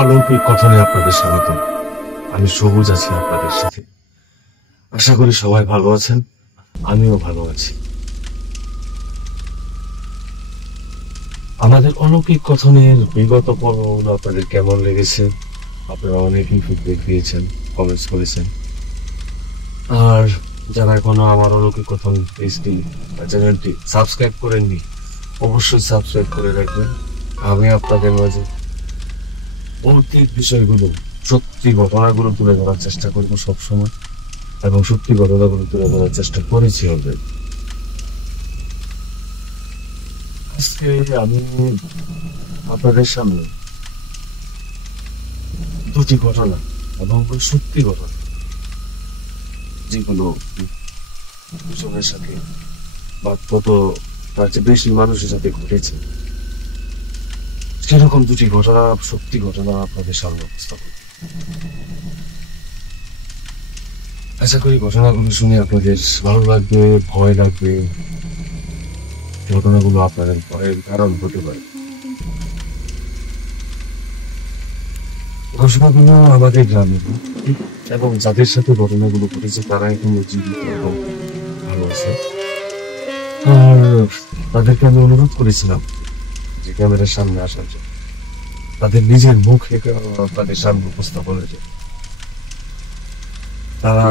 অলৌকিক কথনে আপনাদের স্বাগত। আমি সবুজ আছি আপনাদের সাথে। আশা করি সবাই ভালো আছেন, আমিও ভালো আছি। আমাদের অলৌকিক কথনের বিগত পর্বগুলো আপনাদের কেমন লেগেছে? আপনারা অনেকেই ফিডব্যাক দিয়েছেন, কমেন্টস করেছেন। আর যারা এখনো আমার অলৌকিক কথন পেজটি বা চ্যানেলটি সাবস্ক্রাইব করেননি, অবশ্যই সাবস্ক্রাইব করে রাখবেন। আমি আপনাদের মাঝে অলৌকিক বিষয়গুলো, সত্যি ঘটনাগুলো তুলে ধরার চেষ্টা করবো সবসময়, এবং সত্যি ঘটনাগুলো তুলে ধরার চেষ্টা করেছি অলরেডি। আজকে আমি আপনাদের সামনে দুটি ঘটনা এবং সত্যি ঘটনা, যেগুলো দুজনের সাথে বা কত তার চেয়ে বেশি মানুষের সাথে ঘটেছে, সেরকম দুটি ঘটনা, সত্যি ঘটনা আপনাদের সামনে উপস্থাপন। আশা করি ঘটনাগুলো শুনে আপনাদের ভালো লাগবে, ভয় লাগবে। ঘটনাগুলো আপনাদের ভয়ের কারণ হতে পারে। ঘটনাগুলো আমাদের গ্রামে, এবং যাদের সাথে ঘটনাগুলো ঘটেছে তারা এখন জীবিত এবং ভালো আছে। আর তাদেরকে আমি অনুরোধ করেছিলাম যে ক্যামেরার সামনে আসার জন্য, তাদের নিজের মুখে তাদের সামনে উপস্থাপনের জন্য। তারা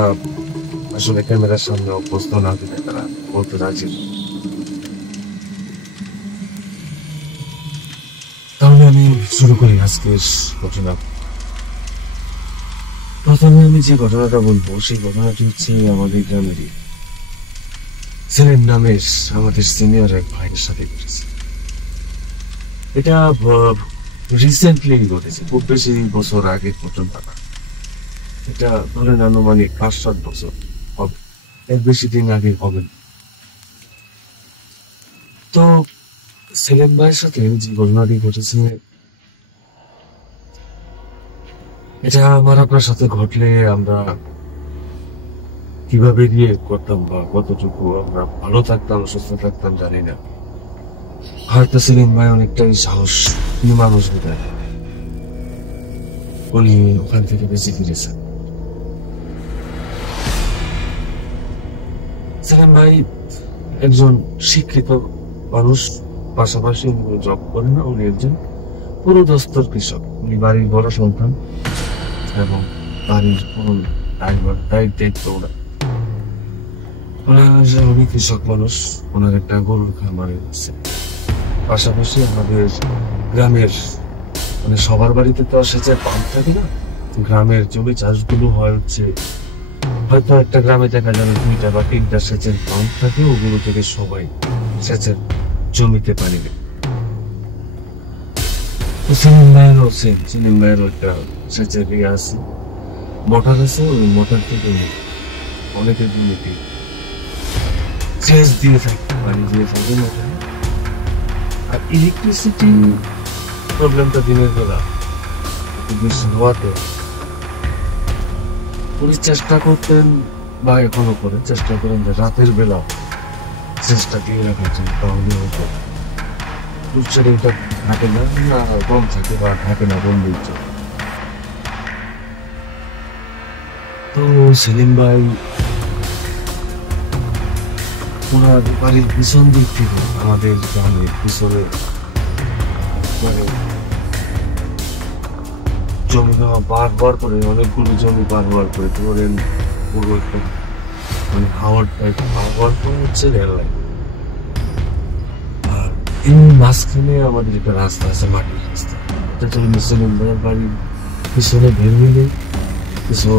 আসলে ক্যামেরার সামনে অভ্যস্ত না দিলে তারা বলতে রাজি। তাহলে আমি শুরু করি আজকের ঘটনা। প্রথমে আমি যে ঘটনাটা বলবো সেই ঘটনাটি হচ্ছে আমাদের গ্রামেরই সেলিম নামের আমাদের সিনিয়র এক ভাইয়ের সাথে ঘটেছে। এটা রিসেন্টলি ঘটেছে, খুব বেশি বছর আগে পর্যন্ত না। এটা ধরেন আনুমানিক 5-7 বছর হবে, এর বেশি দিন আগে হবে। তো সেলিম ভাইয়ের সাথে যে ঘটনাটি ঘটেছে, এটা আমার আপনার সাথে ঘটলে আমরা কিভাবে রিয়েক্ট করতাম বা কতটুকু আমরা ভালো থাকতাম, সুস্থ থাকতাম জানি না। হয়তো সেলিম ভাই অনেকটাই সাহস মানুষ বোধহয়, উনি ওখান থেকে বেঁচে ফিরেছেন। সেলিম ভাই একজন শিক্ষিত মানুষ, পাশাপাশি জব করে না, উনি একজন পুরোদস্তর কৃষক। উনি বাড়ির বড় সন্তান এবং বাড়ির পুরো দায়িত্ব উনি কৃষক মানুষ। ওনার একটা গরুর খামার আছে। পাশাপাশি আমাদের গ্রামের মানে সবার বাড়িতে তো আর সেচের পাম্প থাকে না। গ্রামের জমি চাষগুলো হয় হচ্ছে, হয়তো একটা গ্রামে দেখা যাবে 2টা বা 3টা সেচের পাম্প থাকে, ওগুলো থেকে সবাই সেচের জমিতে পানি দেয়। সিলিম ভাইয়েরও একটা সেচের ইয়ে আছে, মোটর আছে। ওই মোটর থেকে অনেকের জমিতে সেচ দিয়ে থাকে, পানি দিয়ে থাকে মোটর। আর ইলেকট্রিসিটি প্রবলেমটা দিনের বেলা বেশি হওয়াতে উনি চেষ্টা করতেন, বা এখনো করে চেষ্টা করেন যে রাতের বেলা চেষ্টা দিয়ে রাখার জন্য। তাহলে হয়তো লোডশেডিংটা থাকে না, কম থাকে বা থাকে না বন্ধ। তো সেলিম ভাই ওনার বাড়ির পিছন দিক থেকে, আমাদের গ্রামের পিছনে মানে জমি নেওয়া বারবার করে, অনেকগুলো জমি বারবার করে ধরেন পুরো একটা মানে হাওয়ার টাইপ বারবার করে হচ্ছে রেল লাইন। আর এই মাঝখানে আমাদের একটা রাস্তা আছে, মাটির রাস্তা। এটা তো সেলিম ভাইয়ের বাড়ির পিছনে ভেঙে কিছু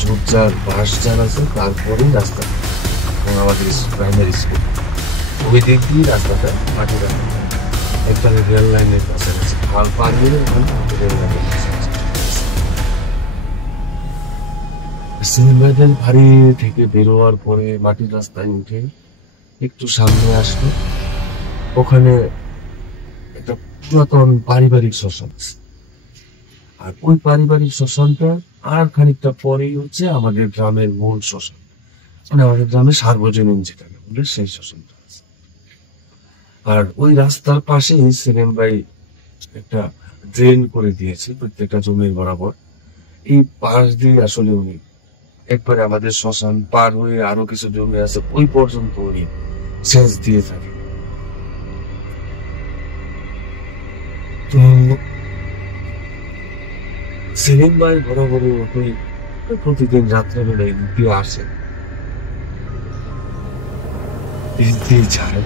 ঝোপঝাড় বাঁশঝাড় আছে, তারপরেই রাস্তা। আমাদের প্রাইমারি স্কুল ওই দিক দিয়ে রাস্তাটা মাটির রাস্তা, একবারে রেল লাইনের কাছাকাছি, খাল পার হয়ে ওখানে রেল লাইনের কাছাকাছি। সিনেমাদের বাড়ি থেকে বেরোয়ার পরে মাটির রাস্তায় উঠে একটু সামনে আসলো, ওখানে একটা পুরাতন পারিবারিক শ্মশান আছে। আর ওই পারিবারিক শ্মশানটা আর খানিকটা পরেই হচ্ছে আমাদের গ্রামের মূল শ্মশান, মানে আমাদের গ্রামের সার্বজনীন যেটাকে বলে সেই শ্মশানটা আছে। আর ওই রাস্তার পাশেই সেলিম ভাই একটা ড্রেন করে দিয়েছে প্রত্যেকটা জমির বরাবর। এই পাশ দিয়ে আসলে উনি একবারে আমাদের শ্মশান পার হয়ে আরো কিছু জমি আছে ওই পর্যন্ত উনি সেচ দিয়ে থাকে। তো সেলিম ভাই বরাবরই মতোই প্রতিদিন রাত্রেবেলা এদিক দিয়ে আসে, এদিক দিয়ে যায়।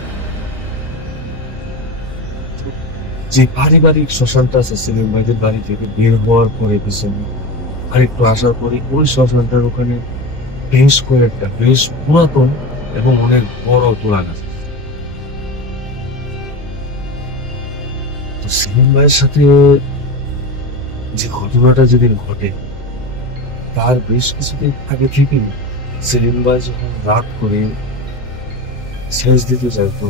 যে পারিবারিক শ্মশানটা আছে সেলিম ভাইদের বাড়ি থেকে বের হওয়ার পরে পিছনে আরেকটু আসার পরে ওই শ্মশানটার ওখানে বেশ কয়েকটা বেশ পুরাতন এবং অনেক বড় তোলা গাছ। তো সেলিম ভাইয়ের সাথে যে ঘটনাটা যেদিন ঘটে তার বেশ কিছুদিন আগে থেকে সেলিম ভাই যখন রাত করে সেচ দিতে যায়, তো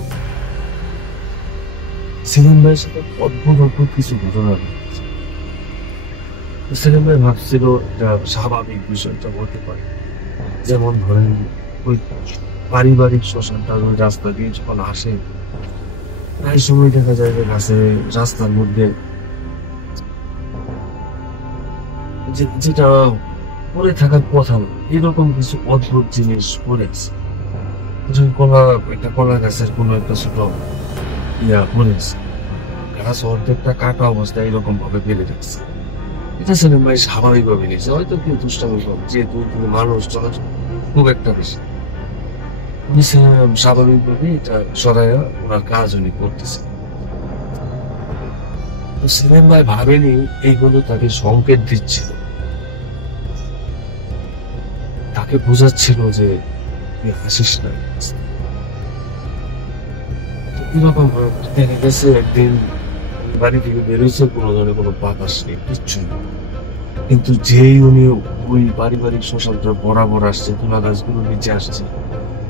সেলিম ভাইয়ের সাথে অদ্ভুত অদ্ভুত কিছু ঘটনা ঘটেছে। সেলিম ভাই ভাবছিল এটা স্বাভাবিক বিষয়টা হতে পারে, যেমন ধরেন ওই পারিবারিক শ্মশানটার ওই রাস্তা দিয়ে যখন আসে প্রায় সময় দেখা যায় যে গাছে রাস্তার মধ্যে যেটা পড়ে থাকার কথা না, এরকম কিছু অদ্ভুত জিনিস পড়েছে। একটা কলা গাছের কোনো একটা ছোট পড়েছে, গাছ অর্ধেকটা কাটা অবস্থায় এরকম ভাবে বেড়ে যাচ্ছে। এটা সেলিম ভাই স্বাভাবিক ভাবে নিয়েছে, হয়তো কেউ দুষ্টামি করে, যেহেতু মানুষ চলাচল খুব একটা বেশি, স্বাভাবিক ভাবে এটা সরাইয়া ওনার কাজ উনি করতেছে। তো সেলিম ভাই ভাবেনি এইগুলো তাকে সংকেত দিচ্ছিল, তাকে বোঝাচ্ছিল যে তুই হাসিস না। এরকম দেখা গেছে একদিন বাড়ি থেকে বেরোচ্ছে, কোনো ধরনের কোনো বাতাস নেই, কিচ্ছু নেই, কিন্তু যেই উনি ওই পারিবারিক শ্মশানটা বরাবর আসছে, তুলা গাছগুলো নিচে আসছে,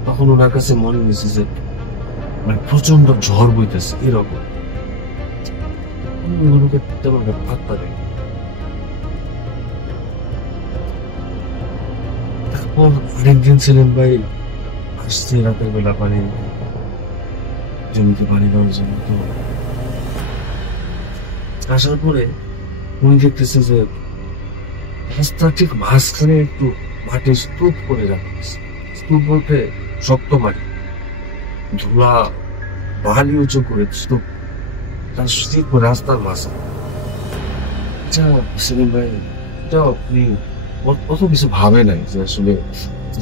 তখন ওনার কাছে মনে হয়েছে যে মানে প্রচন্ড ঝড় বইতেছে এরকম। ওগুলোকে তেমন পাত্তা দেয়। তারপর আরেকদিন সেলিম ভাই আসছে রাতের বেলা পানি জমিতে পানি দেওয়ার জন্য। তো আসার পরে উনি দেখতেছে যে রাস্তার ঠিক মাঝখানে একটু মাটির স্তূপ করে রাখা হয়েছে। স্তূপ বলতে শক্ত মাটি, ধুলা বালি উঁচু করে স্তূপ, তার ঠিক রাস্তার মাঝে। সেলিম ভাই এটা আপনি অত কিছু ভাবে নাই যে আসলে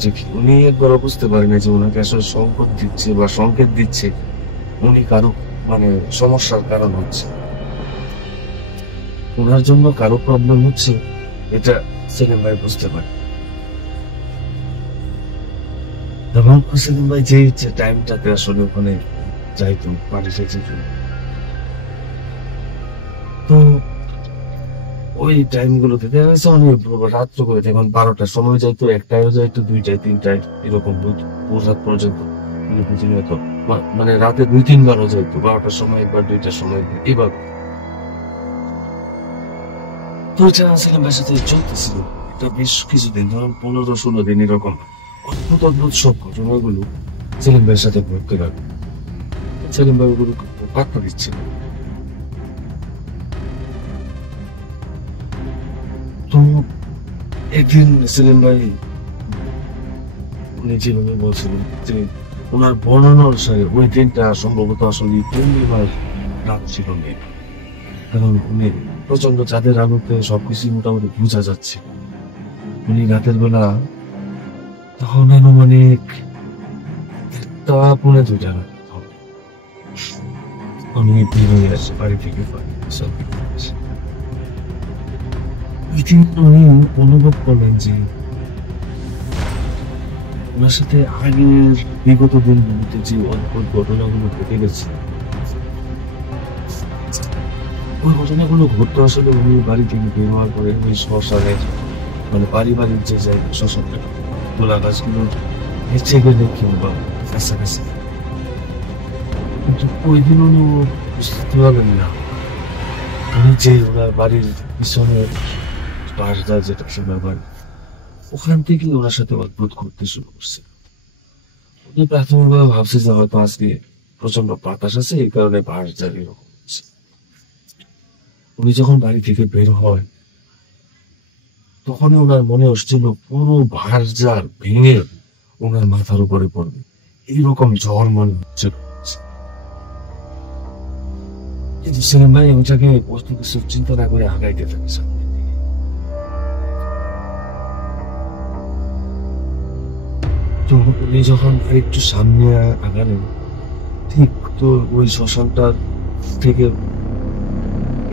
যে উনি একবার বুঝতে পারে না যে ওনাকে আসলে সংকট দিচ্ছে বা সংকেত দিচ্ছে উনি কারো মানে সমস্যার কারণ হচ্ছে, ওনার জন্য কারো প্রবলেম হচ্ছে, এটা সেলিম ভাই বুঝতে পারে। এবং সেলিম ভাই যে টাইমটাতে আসলে ওখানে যাইতো পার্টিতে যেত, তো ওই টাইম গুলোতে দেখা গেছে অনেক রাত্র করে, এখন 12টার সময় যাইতো, 1টায়ও যাইতো, 2টায় 3টায় এরকম রাত পর্যন্ত প্রতিনিয়ত, মানে রাতে 2-3বারও যাইতো, 12টার সময় একবার, 2টার সময় এবার। তো এটা সেলিম ভাইয়ের সাথে চলতেছিল এটা বেশ কিছুদিন, ধরুন 15-16 দিন এরকম অদ্ভুত অদ্ভুত সব ঘটনাগুলো সেলিম ভাইয়ের সাথে ঘটতে লাগলো। সেলিম ভাই ওগুলো পাত্তা দিচ্ছিল। তো একদিন সেলিম ভাই উনি যেভাবে বলছিলেন যে ওনার বর্ণনা অনুসারে ওই দিনটা সম্ভবত আসলে পূর্ণিমার রাত ছিল, কারণ উনি প্রচন্ড চাঁদের আলোতে সবকিছু মোটামুটি বোঝা যাচ্ছে। উনি রাতের বেলা তখন আনুমানিক 1:15 উনি বেরিয়ে আসে বাড়ি থেকে। উনি অনুভব করলেন যে ওনার সাথে আগের বিগত দিনগুলোতে যে অদ্ভুত ঘটনাগুলো ঘটে গেছে, ওই ঘটনাগুলো ঘটতো আসলে উনি বাড়ি থেকে বের হওয়ার পরে ওই শ্মশানের মানে পারিবারিক যে জায়গা শ্মশানটা, তোলা গাছগুলো হেঁচে গেলে কিংবা কাছাকাছি। কিন্তু ওই দিন উনি বুঝতে পারলেন না, উনি যে ওনার বাড়ির পিছনে বাসটা যেটা সোনার বাড়ি, ওখান থেকে ওনার সাথে অদ্ভুত ঘটতে শুরু করছে। উনি প্রাথমিকভাবে ভাবছে যে হয়তো আজকে প্রচন্ড বাতাস আছে, এই কারণে বাস জারি এরকম। উনি যখন বাড়ি থেকে বের হয় তখনই ওনার মনে হচ্ছিল পুরো ভার্জার ভেঙে ওনার মাথার উপরে পড়বে, এইরকম ঝড় মনে হচ্ছে। কিন্তু সেলিম ভাই ওটাকে বস্তু কিছু চিন্তা না করে আগাইতে থাকে সামনে। তো উনি যখন একটু সামনে আগালেন, ঠিক তো ওই শ্মশানটা থেকে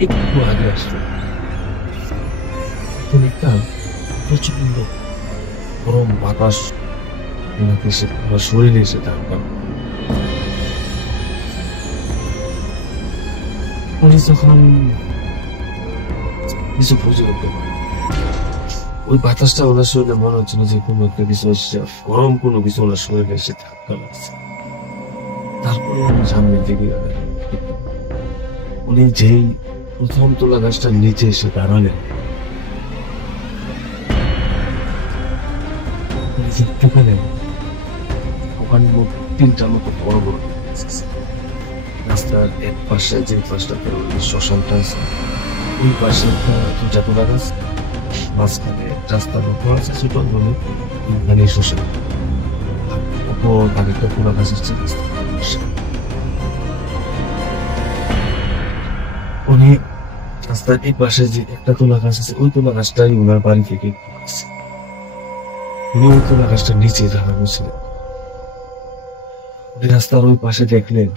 একটু আগে আসলো একটা প্রচন্ড গরম বাতাস ওনাকে শরীরে এসে থাকতাম। উনি যখন কিছু বুঝে উঠতে পারে, ওই বাতাসটা ওনার শরীরে মনে হচ্ছিল যে কোনো একটা কিছু গরম কোনো কিছু ওনার শরীরে এসে ধাক্কা লাগছে। তারপরে উনি সামনের দিকে গেলেন। উনি যেই প্রথম তোলা গাছটার নিচে এসে দাঁড়ালেন, দেখতে পেলেন ওখানে তিনটার মতো বড় বড় রাস্তার এক পাশে, যে পাশটাতে শ্মশানটা আছে ওই পাশে দুটা তোলা গাছ, মাঝখানে রাস্তার উপর আছে ছোট জমি, ওইখানে শ্মশান, ওপর আরেকটা তোলা গাছ আছে। উনি রাস্তার এই পাশে যে একটা তোলা গাছ আছে ওই তোলা গাছটাই ওনার বাড়ি থেকে আছে। উনি ওই তোলা গাছটার নিচে দাঁড়ানো ছিলেন। উনি রাস্তার ওই পাশে দেখলেন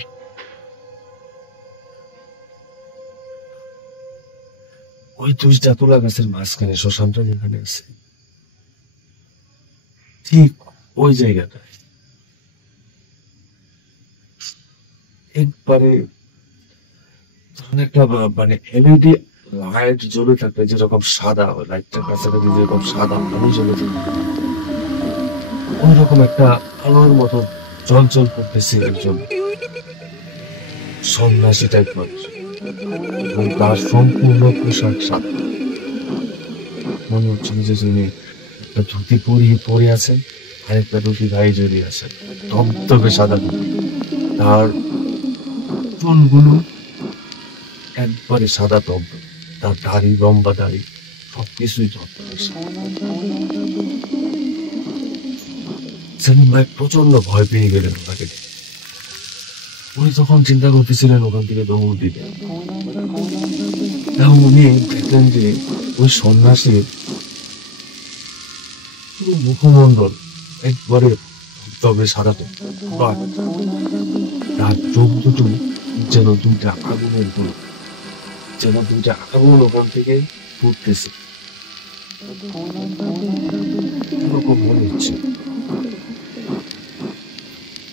ওই দুইটা তোলা গাছের মাঝখানে শ্মশানটা যেখানে আছে, ঠিক ওই জায়গাটায় একবারে একটা মানে এলইডি লাইট জ্বলে থাকবে, যেরকম সাদা লাইটটার কাছাকাছি যেরকম সাদা আলো জ্বলে থাকবে, ওই রকম একটা আলোর মতো চলচল করতেছে একজন সন্ন্যাসী টাইপ মানুষ, এবং তার সম্পূর্ণ পোশাক সাদা। মনে হচ্ছিল যে উনি একটা ধুতি পরে আছেন, আরেকটা ধুতি গায়ে জড়িয়ে আছেন, ধবধবে সাদা ধুতি। তার চুলগুলো একবারে সাদা ধবধবে, তার দাড়ি, লম্বা দাড়ি, সবকিছুই ধবধবে। সেলিম ভাই প্রচন্ড ভয় পেয়ে গেলেন ওনাকে। উনি তখন চিন্তা করতেছিলেন ওখান থেকে দৌড় দিতে, এবং উনি দেখলেন যে ওই সন্ন্যাসীর পুরো মুখমণ্ডল একবারে ধবধবে সাদা, তার চোখ দুটো যেন দুইটা আগুনের গোলা, যেন দুইটা আগুন ওখান থেকে ফুটতেছে, এরকম মনে হচ্ছে।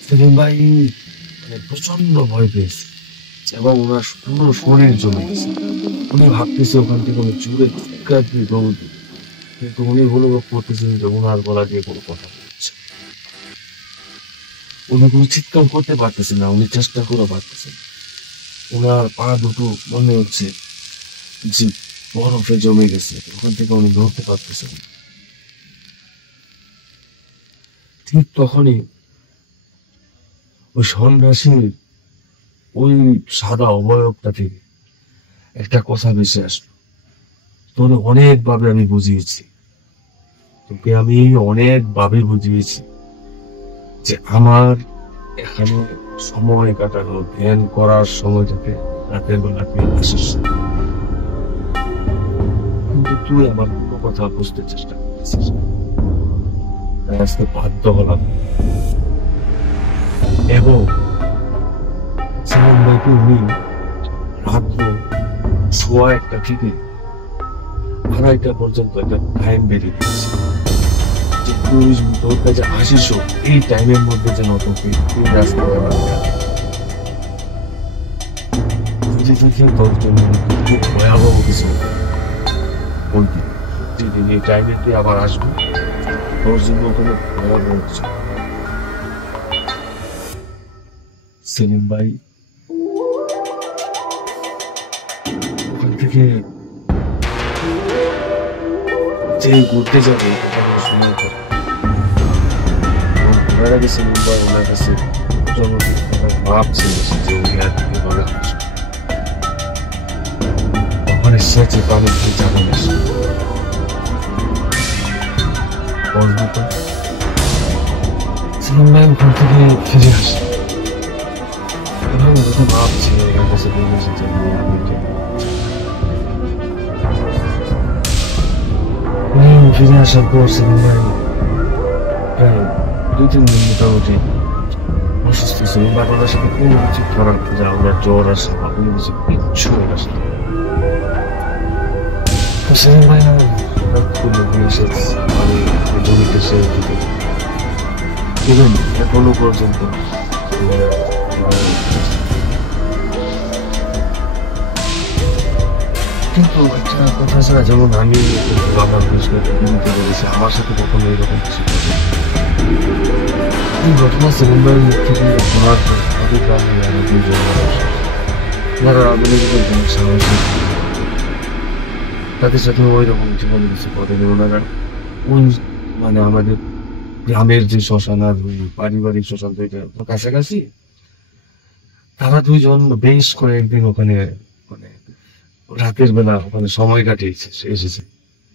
সেলিম ভাই মানে প্রচন্ড ভয় পেয়েছে এবং ওনার পুরো শরীর জমে গেছে। উনি ভাবতেছে ওখান থেকে উনি জোরে চিৎকার দিয়ে দৌড় দিবে, কিন্তু উনি অনুভব করতেছেন যে ওনার গলা দিয়ে কোনো কথা বলছে। উনি কোনো চিৎকার করতে পারতেছেন না, উনি চেষ্টা করে পারতেছেন। ওনার পা দুটো মনে হচ্ছে যে বরফে জমে গেছে, ওখান থেকে উনি ধরতে পারতেছেন। ঠিক তখনই ওই সন্ন্যাসীর ওই সাদা অবয়বটা থেকে একটা কথা ভেসে আসলো, তোরে অনেকভাবে আমি বুঝিয়েছি, তোকে আমি অনেকভাবে বুঝিয়েছি যে আমার এখানে সময় কাটানো, ধ্যান করার সময়টাতে রাতের বেলা তুই আসিস, কিন্তু তুই আমার কোনো কথা বুঝতে চেষ্টা করতেছিস। তাই আজকে বাধ্য হলাম, এবং সেলিম ভাইকে উনি রাত্র 1:15 থেকে 2:30 পর্যন্ত একটা টাইম বেরিয়ে দিয়েছে যে তুই তোর কাছে আসিস, এই টাইমের মধ্যে যেন তোকে তুই রাস্তায় যদি থাকে তোর জন্য খুব ভয়াবহ কিছু বলবি, যেদিন এই টাইমে তুই আবার আসবি তোর জন্য কোনো ভয়াবহ কিছু। সেলিম ভাই ওখান থেকে যে ঘুরতে যাবে সময় পর ঘরের আগে সেলিম ভাই ওনার কাছে ভাব ছিল যে উনি আর এভাবে আসবে। তখন বাসায় যেতে অনেক কিছু জানা গেছে। সেলিম ভাই ওখান থেকে ফিরে আসে এবং যখন ভাবছি ওর কাছে বলে এসেছে ফিরে আসার পর সেলিম ভাই প্রায় 2-3 দিন মোটামুটি অসুস্থ ছিল বা ওনার সাথে কোনো কিছু খারাপ যা ওনার জ্বর আসে বা কোনো কিছু কিচ্ছু আসে তো সেলিম ভাই আমি জমিতে সে ইভেন এখনো পর্যন্ত কিন্তু একটা কথা ছাড়া যেমন আমি আমার বিষয়টা নিতে পেরেছি আমার সাথে কখনো এরকম কিছু এই ঘটনা সেলিম ভাইয়ের মুখ থেকে শোনার পর তাদের গ্রামে আরো 2 জন মানুষ যারা আমাদের সাহসী তাদের সাথে ওই রকম জীবনে কিছু করেনি ওনারা ওই মানে আমাদের গ্রামের যে শ্মশান আর পারিবারিক শ্মশান দুইটা কাছাকাছি তারা 2 জন বেশ কয়েকদিন ওখানে মানে রাতের বেলা ওখানে সময় কাটিয়েছে এসেছে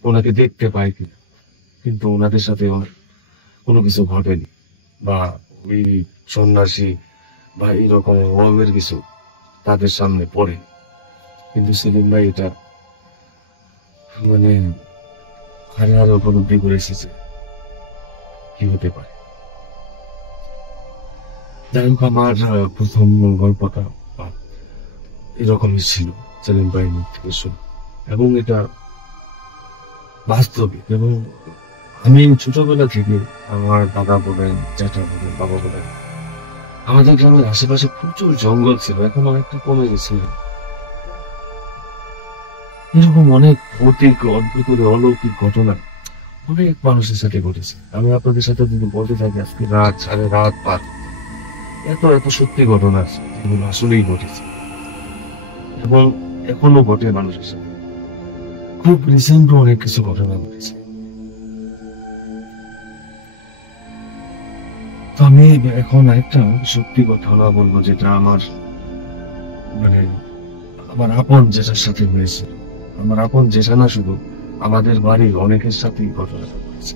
ওনাকে দেখতে পায় কিনা কিন্তু ওনাদের সাথে কোনো কিছু ঘটেনি বা ওই সন্ন্যাসী বা এইরকম ওমের কিছু তাদের সামনে পড়ে কিন্তু সেলিম ভাই এটা মানে হারে উপলব্ধি করে এসেছে কি হতে পারে। যাই হোক আমার প্রথম গল্পটা এরকমই ছিল সেলিম ভাইয়ের মুখ থেকে শুনে এবং এটা বাস্তবিক এবং আমি ছোটবেলা থেকে আমার দাদা বলেন জ্যাঠা বলেন বাবা বলেন আমাদের গ্রামের আশেপাশে প্রচুর জঙ্গল ছিল এখন অনেকটা কমে গেছিল এরকম অনেক ভৌতিক অদ্ভুত অলৌকিক ঘটনা অনেক মানুষের সাথে ঘটেছে আমি আপনাদের সাথে যদি বলতে থাকি আজকে রাত 3:30 পার এত এত সত্যি ঘটনা আছে যেগুলো আসলেই ঘটেছে এবং এখনো ঘটে মানুষের সাথে খুব রিসেন্ট অনেক কিছু ঘটনা ঘটেছে তো আমি এখন একটা সত্যি ঘটনা বলবো যেটা আমার মানে আমার আপন জেঠার সাথে হয়েছে আমার আপন জেঠা না শুধু আমাদের বাড়ির অনেকের সাথেই ঘটনা ঘটেছে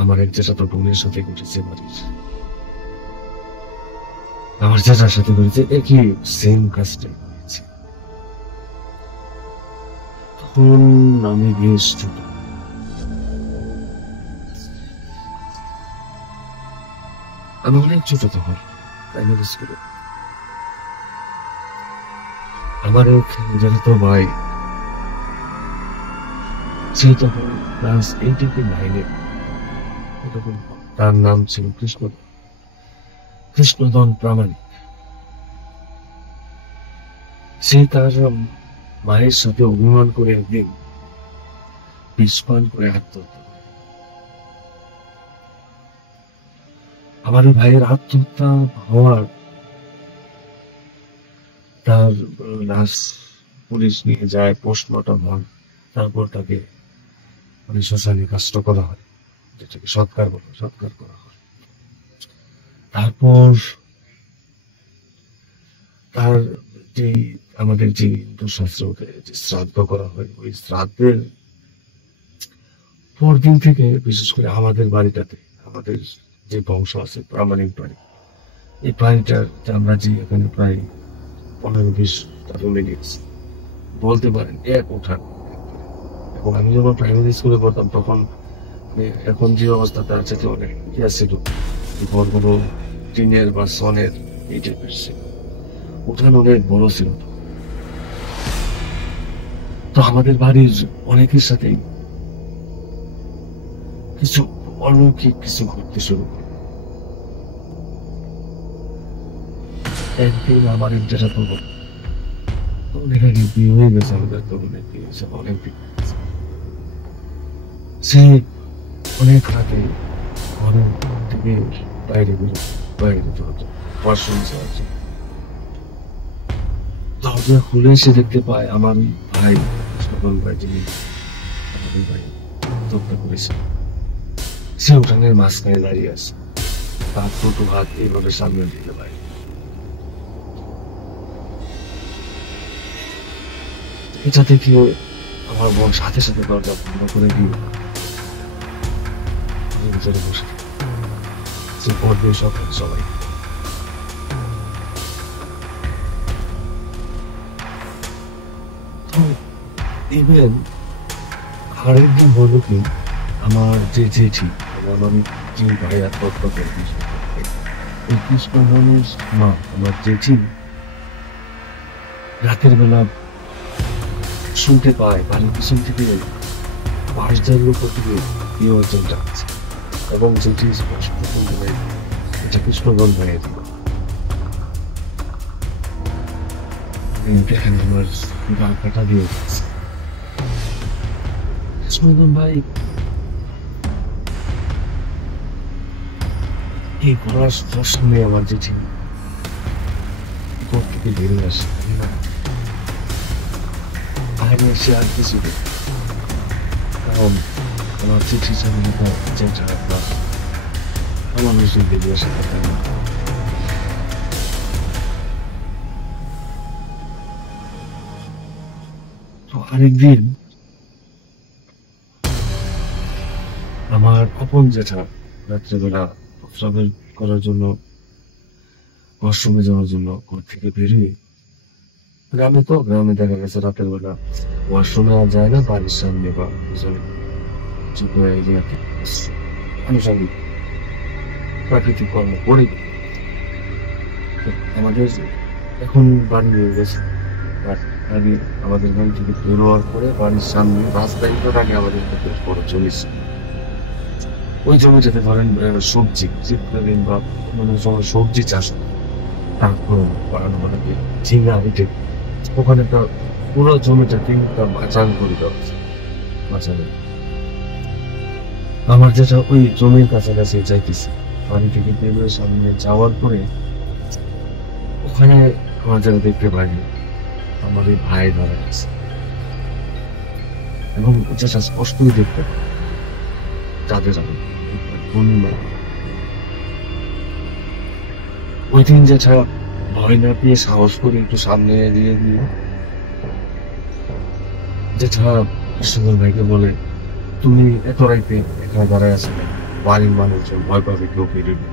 আমার এক জেঠা তো বোনের সাথে ঘটেছে বাড়ির আমার জেঠার সাথে ঘটেছে একই সেম কাজটাই হয়েছে তখন আমি বেশ ছোট আমি অনেক ছোট তখন প্রাইমারি স্কুলে আমার এক জেঠাতো ভাই সে তখন ক্লাস 8 কি 9 এরকম তার নাম ছিল কৃষ্ণধন প্রামাণিক সে তার মায়ের সাথে অভিমান করে একদিন বিষ পান করে আত্মহত্যা করে আমার ভাইয়ের আত্মহত্যা হওয়ার তার লাশ পুলিশ নিয়ে যায় পোস্টমর্টম হয় তারপর তাকে শ্মশানে কাষ্ট করা হয় যেটাকে সৎকার করা হয় তারপর তার যে আমাদের যে হিন্দু শাস্ত্রতে যে শ্রাদ্ধ করা হয় ওই শ্রাদ্ধের পরদিন থেকে বিশেষ করে আমাদের বাড়িটাতে আমাদের যে বংশ আছে প্রামাণিক বাড়ি এই বাড়িটার আমরা যে এখানে প্রায় 15-20টা ফ্যামিলি আছে বলতে পারেন এক উঠান এবং আমি যখন প্রাইমারি স্কুলে পড়তাম তখন এখন যে অবস্থা তার সাথে অনেক ইতিহাস ছিল ঘরগুলো টিনের বা সনের এই টাইপের ছিল উঠান অনেক বড় ছিল তো আমাদের বাড়ির অনেকের সাথেই কিছু অলৌকিক কিছু ঘটতে শুরু করে একদিন আমার যেটা করবো অনেক আগে বিয়ে হয়ে গেছে আমাদের তো অনেক বিয়ে হয়েছে অনেক দিন সে অনেক রাতে ঘরের থেকে বাইরে যেতে হতো ওয়াশরুম যাওয়ার জন্য দরজা খুলে এসে দেখতে পায় আমার ভাই সকল ভাই যিনি আমাদের ভাই হত্যা করেছে সে উঠানের মাঝখানে দাঁড়িয়ে আছে তার দুটো হাত এইভাবে সামনে দিতে পারে এটা দেখে আমার বোন সাথে সাথে দরজা বন্ধ করে দিয়ে ভিতরে বসে সে পরদিন সকাল সবাই ইভেন আরেকদিন বললো কি আমার যে জেঠি আমার যে ভাইয়া তত্ত্ব এই কৃষ্ণগণের মা আমার জেঠি রাতের বেলা শুনতে পায় বাড়ির পিছন থেকে বাঁশ জাতীয় উপর থেকে এই অর্জনটা আছে এবং যেটি স্পষ্ট শুনতে পাই এটা কৃষ্ণগণ হয়ে দিল। দেখেন আমার গা কাটা দিয়ে গেছে। কৃষ্ণগণ ভাই এই গলার স্পর্শ শুনে আমার জেঠি কোথা থেকে বেরিয়ে আসে বাইরে এসে আর কিছু কারণ আমার চিঠি চালিয়ে যেটা আমার নিজের বেরিয়ে আসে তো আরেকদিন আমার আপন জেঠা রাত্রেবেলা প্রস্রাবের করার জন্য ওয়াশরুমে যাওয়ার জন্য ঘর থেকে বেরিয়ে গ্রামে দেখা গেছে রাতের বেলা ওয়াশরুমে আর যায় না বাড়ির সামনে বা আনুষঙ্গিক প্রাকৃতিক কর্ম করে আমাদের এখন বাড়ি হয়ে গেছে আগে আমাদের গ্রাম থেকে বেরোয়ার পরে বাড়ির সামনে রাস্তায় আগে আমাদের করে চলেছে ওই জমিটাতে ধরেন সবজি শীতকালীন বা মানে সময় সবজি চাষ তারপর বাড়ানো মানে ঝিঙ্গা ইটে ওখানে একটা পুরো জমিটাতে একটা মাচান করে দেওয়া আছে মাচানে আমার যেটা ওই জমির কাছাকাছি যাইতেছে বাড়ি থেকে বেরোয় সামনে যাওয়ার পরে ওখানে আমার যেটা দেখতে পাই আমার এই ভাই ধরা গেছে এবং যেটা স্পষ্টই দেখতে পাই তাদের ওই দিন যেটা ভয় না পেয়ে সাহস করে একটু সামনে এগিয়ে দিয়ে যেটা কৃষ্ণগণ ভাইকে বলে তুমি এত রাইতে এখানে দাঁড়ায় আছো বাড়ির মানুষজন ভয় পাবে কেউ বেরোবে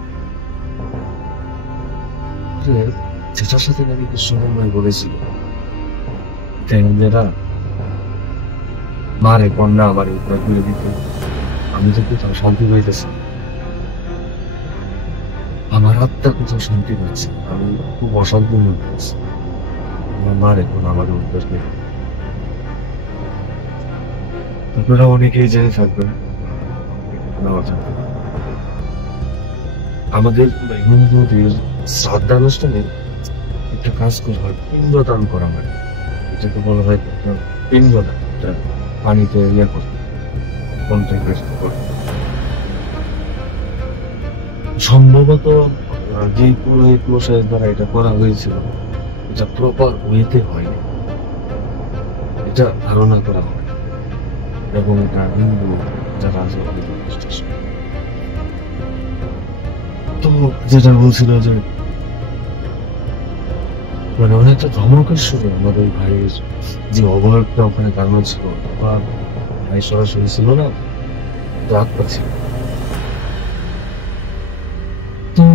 যেটার সাথে নাকি কৃষ্ণগণ ভাই বলেছিল যারা মারে কন্যা আমার উপরে তুলে দিতে আমি তো কোথাও শান্তি পাইতেছি আমার আত্মা কোথাও শান্তি পাচ্ছে আমি খুব অশান্তির মধ্যে আছি আমার মার এখন আমাদের উত্তর নেই আপনারা অনেকেই জেনে থাকবেন আমাদের হিন্দুদের শ্রাদ্ধানুষ্ঠানে একটা কাজ করা হয় পিণ্ডদান করা হয় এটাকে বলা হয় পিণ্ডদান এটা পানিতে ইয়ে করতে সম্ভবত যে পুরোহিত মশাইয়ের দ্বারা এটা করা হয়েছিল এটা প্রপার ওয়েতে হয়নি এটা ধারণা করা হয় এবং এটা হিন্দু যারা আছে তো যেটা বলছিল যে মানে অনেকটা ধমকের শুরু আমাদের ভাইয়ের যে অবয়বটা ওখানে কারণ ছিল বা ভাই সরাসরি ছিল না রাগ পাচ্ছিল তো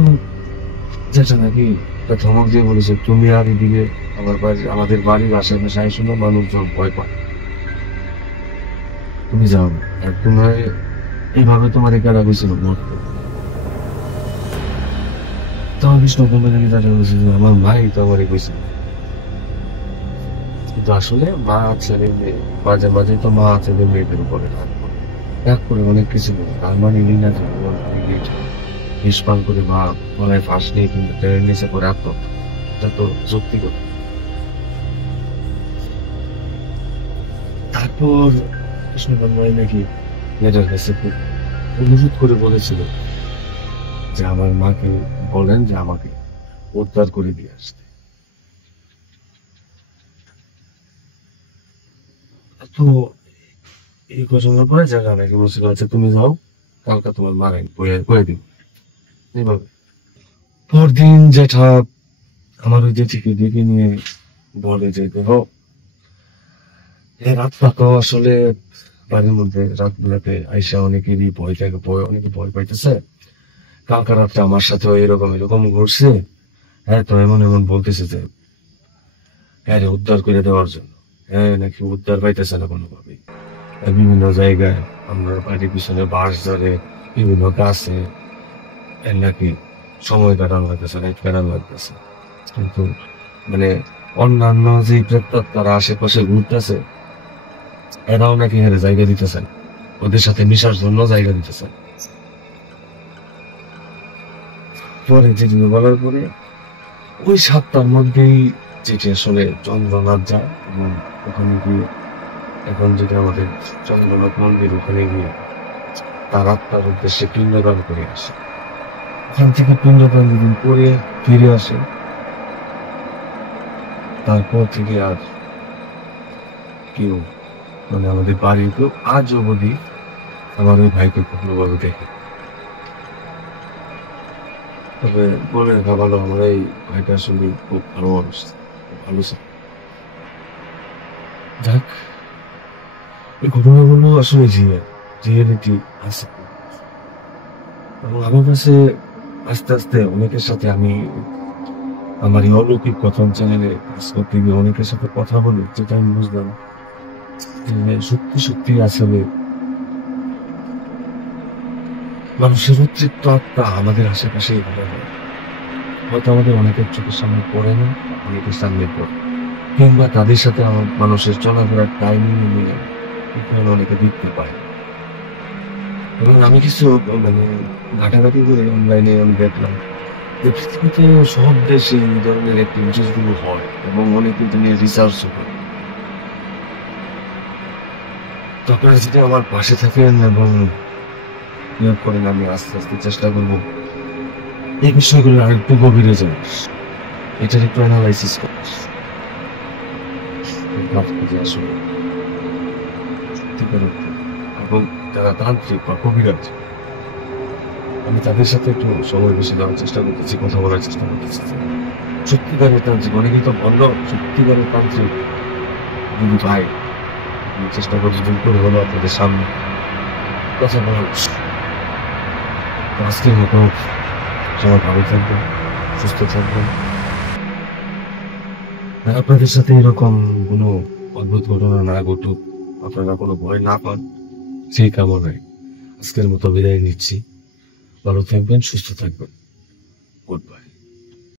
যেটা নাকি একটা ধমক দিয়ে বলেছে তুমি আর এদিকে আমাদের বাড়ির আশেপাশে আইসো না মানুষজন ভয় পায় তুমি যাও আর তোমার এইভাবে তোমার এখানে হয়েছিল মরতে তখন কৃষ্ণগণ নাকি তারা বলছিল আমার ভাই তো আমারই হয়েছিল কিন্তু আসলে মা ছেলে মেয়ে মাঝে মাঝে তো মা ছেলে মেয়েদের উপরে রাগ করে অনেক কিছু তার মানে না নিষ্পান করে বা গলায় ফাঁস নিয়ে কিন্তু ট্রেনের নিচে করে আত্মহত্যা এটা তো যুক্তি করে তারপর কৃষ্ণগণ ভাই নাকি মেয়েটার কাছে খুব অনুরোধ করে বলেছিল যে আমার মাকে বলেন যে আমাকে উদ্ধার করে দিয়ে আসতে তো এই ঘটনার পরে জায়গা নাকি বলছিল আচ্ছা তুমি যাও কালকে তোমার মারে করে দিব এইভাবে পরদিন যেটা আমার ওই জেঠিকে ডেকে নিয়ে বলে যে দেখো রাত পাকাও আসলে বাড়ির মধ্যে রাত বেলাতে আইসা অনেকেরই ভয় থাকে, অনেকে ভয় পাইতেছে। কালকা রাত্রে আমার সাথে এরকম এরকম ঘটছে। হ্যাঁ, তো এমন এমন বলতেছে যে হ্যাঁ রে উদ্ধার করে দেওয়ার জন্য। হ্যাঁ নাকি উদ্ধার পাইতেছে না কোনোভাবেই। বিভিন্ন জায়গায় আমরা বাড়ির পিছনে বাঁশ ধরে বিভিন্ন গাছে এর নাকি সময় কাটানো লাগতেছে, রাত কাটানো লাগতেছে। কিন্তু মানে অন্যান্য যে প্রেতাত্মারা আশেপাশে ঘুরতেছে এরাও নাকি হেরে জায়গা দিতেছেন, ওদের সাথে মিশার জন্য জায়গা দিতেছেন। পরে যেগুলো বলার পরে ওই 7টার মধ্যেই যেটি আসলে চন্দ্রনাথ যায় এবং ওখানে গিয়ে এখন যেটা আমাদের চন্দ্রনাথ মন্দির, ওখানে গিয়ে তার আত্মার উদ্দেশ্যে পিণ্ডদান করে আসে। ওখান থেকে পিণ্ডদান যেদিন করে ফিরে আসে, তারপর থেকে আর কেউ মানে আমাদের বাড়ির কেউ আজ অবধি আমার ওই ভাইকে কখনো ভাবে দেখে। তবে মনে রাখা ভালো, আমার এই ভাইটা আসলে খুব ভালো মানুষ, খুব ভালো ছিল। যাক, এই ঘটনাগুলো আসলে রিয়েলিটি আছে। এবং আমার কাছে আস্তে আস্তে অনেকের সাথে আমি আমার এই অলৌকিক কথন চ্যানেলে কাজ করতে গিয়ে অনেকের সাথে কথা বলে যেটা আমি বুঝলাম যে সত্যি সত্যি আসলে মানুষের অতৃপ্ত আত্মা আমাদের আশেপাশেই ঘুরে বেড়ায়। হয়তো আমাদের অনেকের চোখের সামনে পড়ে না, অনেকের সামনে পড়ে, কিংবা তাদের সাথে আমার মানুষের চলাফেরার টাইমিং নিয়ে এখানে অনেকে দেখতে পায়। এবং আমি কিছু মানে ঘাটাঘাটি করে অনলাইনে আমি দেখলাম যে পৃথিবীতে সব দেশে এই ধরনের অ্যাক্টিভিটিস গুলো হয় এবং অনেকে এটা নিয়ে রিসার্চও করে। তো আপনারা যদি আমার পাশে থাকেন এবং হেল্প করেন, আমি আস্তে আস্তে চেষ্টা করবো এই বিষয়গুলো আরেকটু গভীরে যাওয়ার, এটার একটু অ্যানালাইসিস করার, যে আসলে সত্যিকার অর্থে এবং যারা তান্ত্রিক বা কবিরাজ, আমি তাদের সাথে একটু সময় বেশি দেওয়ার চেষ্টা করতেছি, কথা বলার চেষ্টা করতেছি। সত্যিকারের তান্ত্রিক, অনেকেই তো বন্ধ, সত্যিকারের তান্ত্রিক যদি ভাই আমি চেষ্টা করছি দূর করে হলো আপনাদের সামনে কথা বলার। তো আজকের মতো সবাই ভালো থাকবেন, সুস্থ থাকবেন। আর আপনাদের সাথে এরকম কোনো অদ্ভুত ঘটনা না ঘটুক, আপনারা কোনো ভয় না পান, সেই কামনায় আজকের মতো বিদায় নিচ্ছি। ভালো থাকবেন, সুস্থ থাকবেন। Good bye.